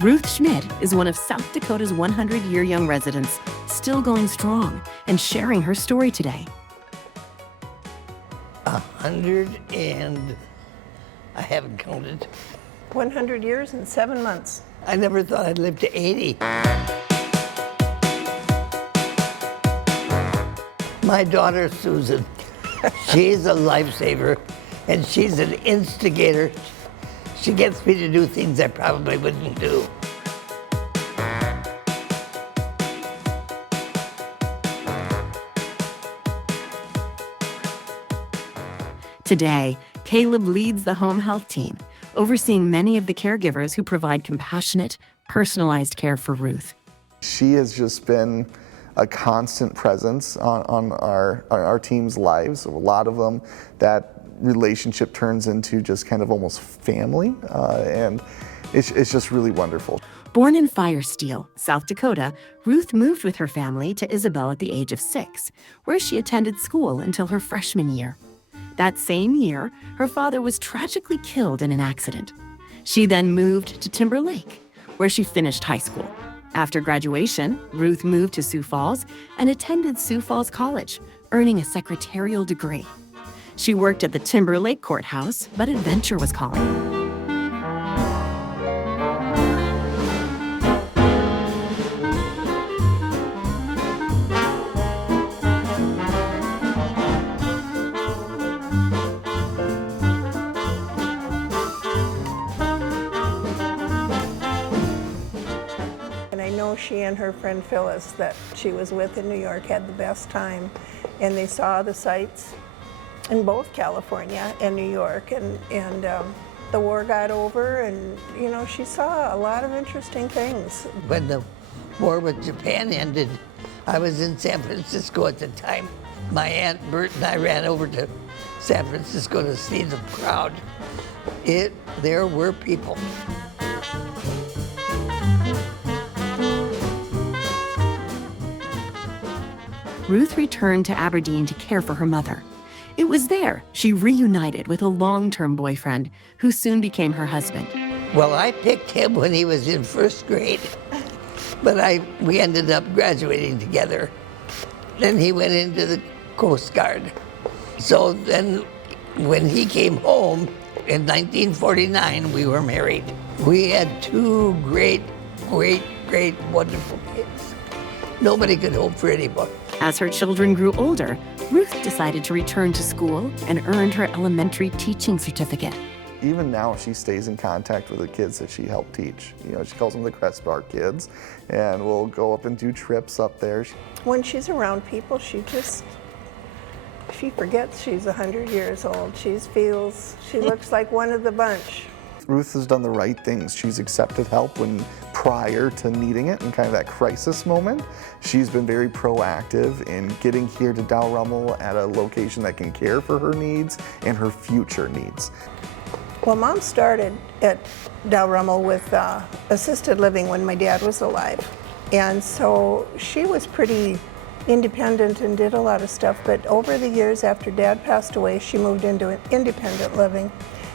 Ruth Schmidt is one of South Dakota's 100-year young residents, still going strong and sharing her story today. 100 and I haven't counted. 100 years and 7 months. I never thought I'd live to 80. My daughter, Susan, she's a lifesaver, and she's an instigator. She gets me to do things I probably wouldn't do. Today, Caleb leads the home health team, overseeing many of the caregivers who provide compassionate, personalized care for Ruth. She has just been a constant presence on our team's lives. A lot of them, that relationship turns into just kind of almost family, and it's just really wonderful. Born in Firesteel, South Dakota, Ruth moved with her family to Isabel at the age of 6, where she attended school until her freshman year. That same year, her father was tragically killed in an accident. She then moved to Timber Lake, where she finished high school. After graduation, Ruth moved to Sioux Falls and attended Sioux Falls College, earning a secretarial degree. She worked at the Timber Lake courthouse, but adventure was calling. She and her friend Phyllis that she was with in New York had the best time, and they saw the sights in both California and New York, and the war got over, and she saw a lot of interesting things. When the war with Japan ended, I was in San Francisco at the time. My Aunt Bert and I ran over to San Francisco to see the crowd. There were people. Ruth returned to Aberdeen to care for her mother. It was there she reunited with a long-term boyfriend who soon became her husband. Well, I picked him when he was in first grade, but we ended up graduating together. Then he went into the Coast Guard. So then when he came home in 1949, we were married. We had 2 great, wonderful kids. Nobody could hope for any more. As her children grew older, Ruth decided to return to school and earned her elementary teaching certificate. Even now, she stays in contact with the kids that she helped teach. She calls them the Crest Bar kids, and we'll go up and do trips up there. When she's around people, she forgets she's 100 years old. She looks like one of the bunch. Ruth has done the right things. She's accepted help prior to needing it in kind of that crisis moment. She's been very proactive in getting here to Dalrymple at a location that can care for her needs and her future needs. Well, Mom started at Dalrymple with assisted living when my dad was alive. And so she was pretty independent and did a lot of stuff. But over the years after Dad passed away, she moved into independent living.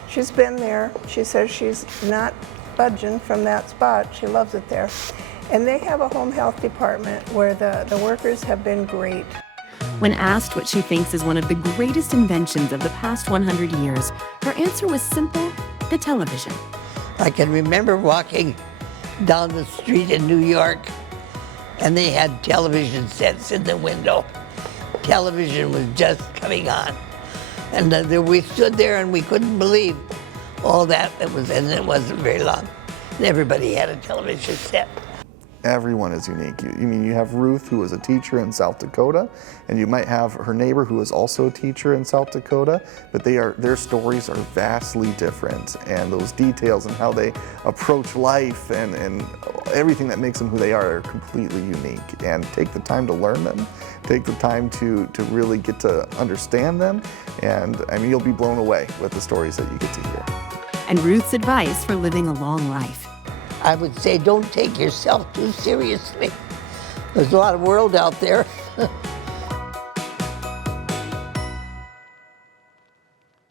She's been there. She says she's not budging from that spot. She loves it there. And they have a home health department where the workers have been great. When asked what she thinks is one of the greatest inventions of the past 100 years, her answer was simple: the television. I can remember walking down the street in New York, and they had television sets in the window. Television was just coming on. And we stood there and we couldn't believe all that was, and it wasn't very long. And everybody had a television set. Everyone is unique. You have Ruth, who was a teacher in South Dakota, and you might have her neighbor who is also a teacher in South Dakota, but their stories are vastly different, and those details and how they approach life and everything that makes them who they are completely unique. And take the time to learn them, take the time to really get to understand them, and you'll be blown away with the stories that you get to hear. And Ruth's advice for living a long life: I would say don't take yourself too seriously. There's a lot of world out there.